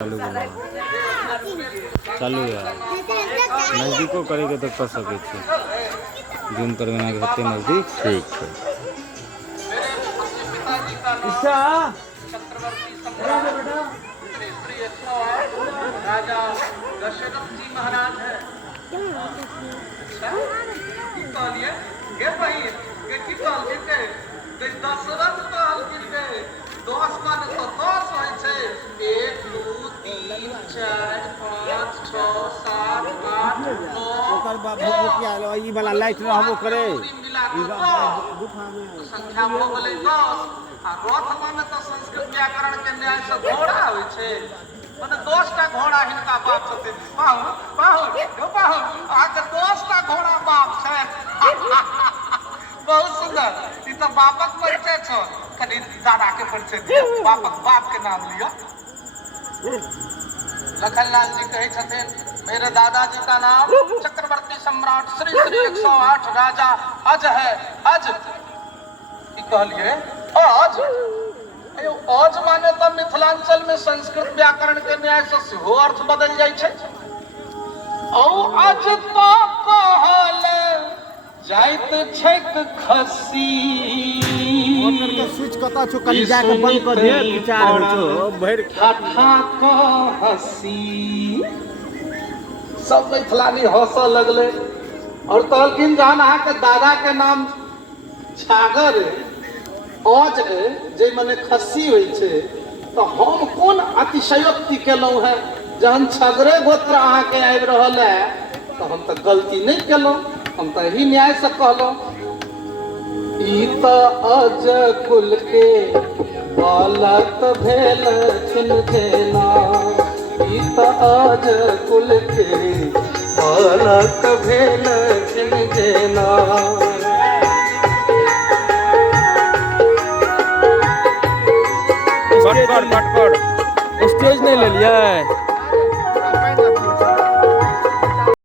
चालू यार नजदीको करेंगे तो कर सके जूम करना के हते नजदीक ठीक है। राजा दशरथ जी महाराज है। दशरथ काल जीते 10 मान तो 10 होय छै 1 2 3 4 5 6 7 8 9 ओकर बाद भुकिया ई वाला लाइट रहबो करे संख्या हो गेलै 10 आ रथ माने तो संस्कृत व्याकरण के न्याय से घोड़ा होय छै माने 10 टा घोड़ा हिनका बाप छथिन पाहु अगर 10 टा घोड़ा बाप छै बहुत सुंदर ई तो बापक परिचय छ कनी दादा के परिचय दियो बापक बाप के नाम लियो। लखनलाल जी कहे छथिन मेरे दादाजी का नाम चक्रवर्ती सम्राट श्री श्री 108 राजा अज है। अज की कहलिए अज अज माने तो मिथिलांचल में संस्कृत व्याकरण के न्याय से सेहो अर्थ बदल जाय छै। औ अज तो कहल जाइत छैक खसी ओकर के स्विच कता छ कनी जाके बंद कर दे विचार हो छ भर ठाठा का हसी सब मिथिलानी हंसऽ लगले और कहलखिन जहन अहाँ के दादा के नाम छागर अज जे मने खस्सी होय छै तो हम कोन अतिशयोक्ति केलौं है जहन छगरे गोत्र अहाँ के आबि रहल है तो हम तो गलती नहीं केलौं हम तो यही न्याय से कहलौं ई तो अज कुल के बालक भेल छिन जेना ई तो अज कुल के बालक भेल छिन जेना